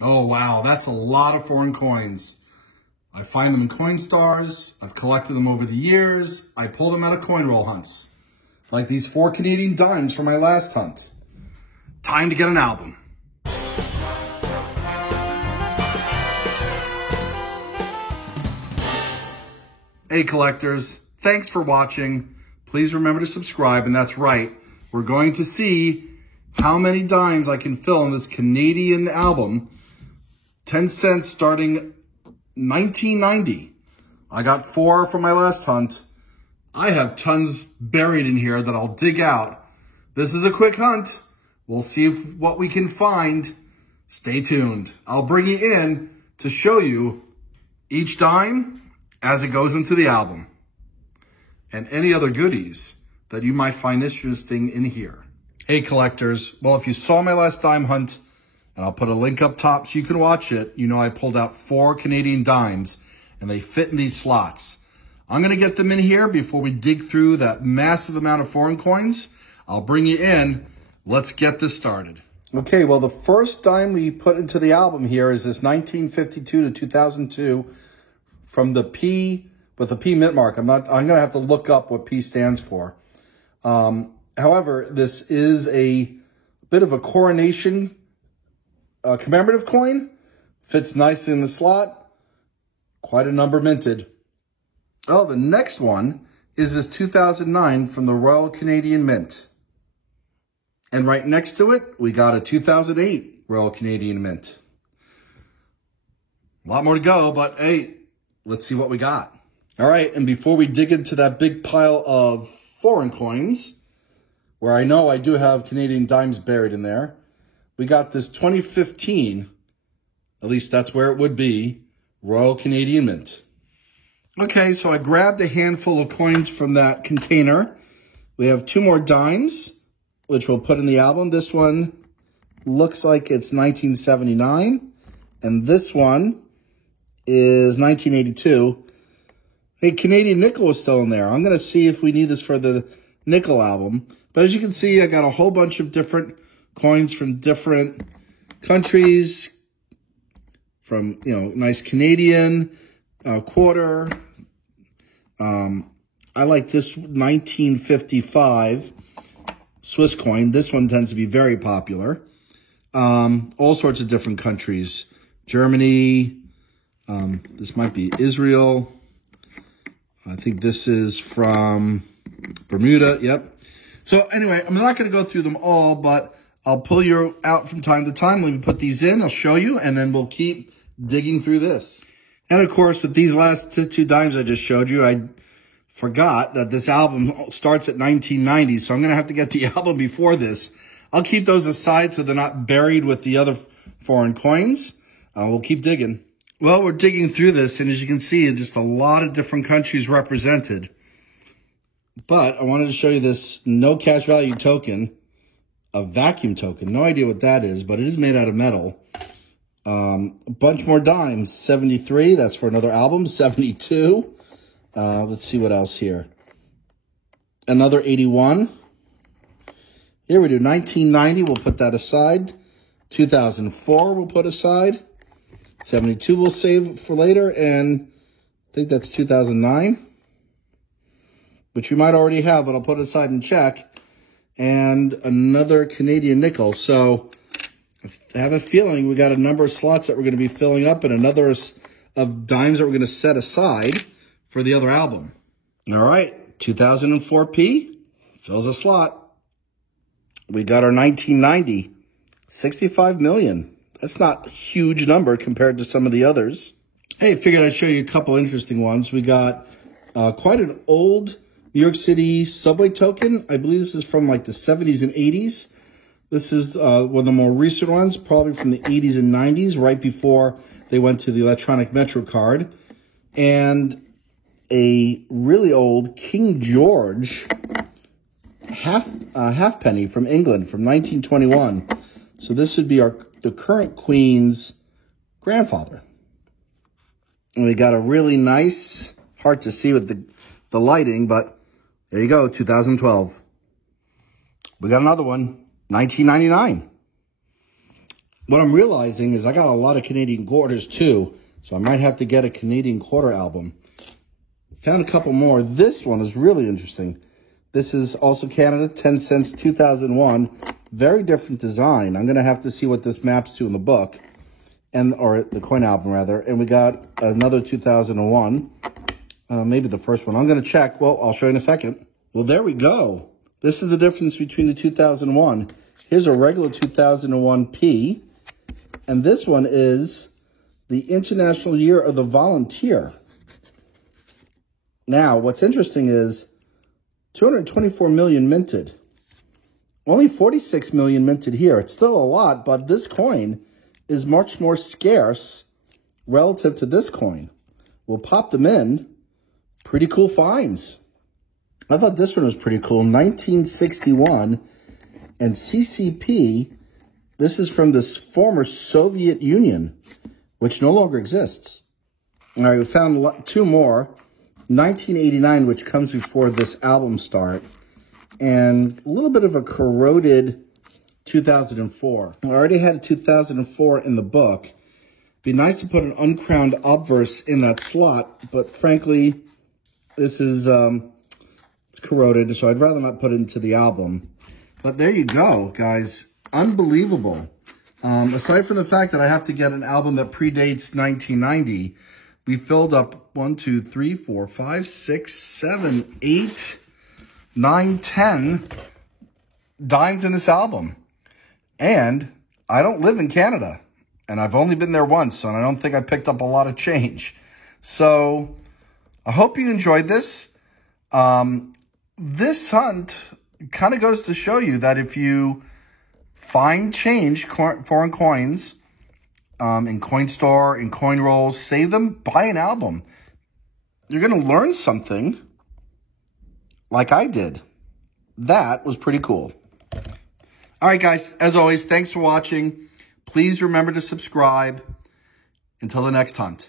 Oh, wow. That's a lot of foreign coins. I find them in Coinstars. I've collected them over the years. I pull them out of coin roll hunts. Like these 4 Canadian dimes from my last hunt. Time to get an album. Hey collectors, thanks for watching. Please remember to subscribe, and that's right. We're going to see how many dimes I can fill in this Canadian album. 10 cents starting 1990. I got 4 from my last hunt. I have tons buried in here that I'll dig out. This is a quick hunt. We'll see what we can find. Stay tuned. I'll bring you in to show you each dime as it goes into the album and any other goodies that you might find interesting in here. Hey collectors, well, if you saw my last dime hunt, and I'll put a link up top so you can watch it, you know I pulled out 4 Canadian dimes and they fit in these slots. I'm gonna get them in here before we dig through that massive amount of foreign coins. I'll bring you in. Let's get this started. Okay, well, the first dime we put into the album here is this 1952 to 2002 from the P, with the P mint mark. I'm gonna have to look up what P stands for. However, this is a bit of a coronation commemorative coin. Fits nicely in the slot. Quite a number minted. Oh, the next one is this 2009 from the Royal Canadian Mint. And right next to it, we got a 2008 Royal Canadian Mint. A lot more to go, but hey, let's see what we got. All right, and before we dig into that big pile of foreign coins, where I know I do have Canadian dimes buried in there, we got this 2015, at least that's where it would be, Royal Canadian Mint. Okay, so I grabbed a handful of coins from that container. We have 2 more dimes, which we'll put in the album. This one looks like it's 1979, and this one is 1982. Hey, Canadian nickel is still in there. I'm going to see if we need this for the nickel album. But as you can see, I got a whole bunch of different coins from different countries, from, you know, nice Canadian, quarter. I like this 1955 Swiss coin. This one tends to be very popular. All sorts of different countries. Germany. This might be Israel. I think this is from Bermuda. Yep. So anyway, I'm not going to go through them all, but I'll pull you out from time to time. Let me put these in. I'll show you, and then we'll keep digging through this. And of course, with these last 2 dimes I just showed you, I forgot that this album starts at 1990, so I'm going to have to get the album before this. I'll keep those aside so they're not buried with the other foreign coins. We'll keep digging. Well, we're digging through this, and as you can see, just a lot of different countries represented. But I wanted to show you this no cash value token, a vacuum token. No idea what that is, but it is made out of metal. A bunch more dimes. 73, that's for another album. 72. Let's see what else here. Another 81. Here we do 1990, we'll put that aside. 2004, we'll put aside. 72 we'll save for later, and I think that's 2009. Which we might already have, but I'll put it aside and check. And another Canadian nickel. So I have a feeling we got a number of slots that we're going to be filling up and another of dimes that we're going to set aside for the other album. All right, 2004 P fills a slot. We got our 1990, 65 million. That's not a huge number compared to some of the others. Hey, figured I'd show you a couple interesting ones. We got quite an old New York City subway token. I believe this is from like the 70s and 80s. This is one of the more recent ones, probably from the 80s and 90s, right before they went to the electronic MetroCard. And a really old King George half penny from England from 1921. So this would be the current Queen's grandfather. And we got a really nice, hard to see with the lighting, but there you go, 2012. We got another one, 1999. What I'm realizing is I got a lot of Canadian quarters too, so I might have to get a Canadian quarter album. Found a couple more. This one is really interesting. This is also Canada, 10 cents, 2001. Very different design. I'm going to have to see what this maps to in the book, or the coin album rather. And we got another 2001, maybe the first one. I'm going to check. Well, I'll show you in a second. Well, there we go. This is the difference between the 2001. Here's a regular 2001P. And this one is the International Year of the Volunteer. Now, what's interesting is 224 million minted. Only 46 million minted here. It's still a lot, but this coin is much more scarce relative to this coin. We'll pop them in. Pretty cool finds. I thought this one was pretty cool. 1961 and CCP. This is from this former Soviet Union, which no longer exists. All right, we found two more. 1989, which comes before this album start, and a little bit of a corroded 2004. I already had a 2004 in the book. Be nice to put an uncrowned obverse in that slot, but frankly, this is, it's corroded, so I'd rather not put it into the album. But there you go, guys. Unbelievable. Aside from the fact that I have to get an album that predates 1990, we filled up 1, 2, 3, 4, 5, 6, 7, 8, 9, 10 dimes in this album. And I don't live in Canada, and I've only been there once, and I don't think I picked up a lot of change. So I hope you enjoyed this. This hunt kind of goes to show you that if you find change, foreign coins, in Coinstar, in Coin Rolls, save them, buy an album. You're going to learn something like I did. That was pretty cool. All right, guys, as always, thanks for watching. Please remember to subscribe. Until the next hunt.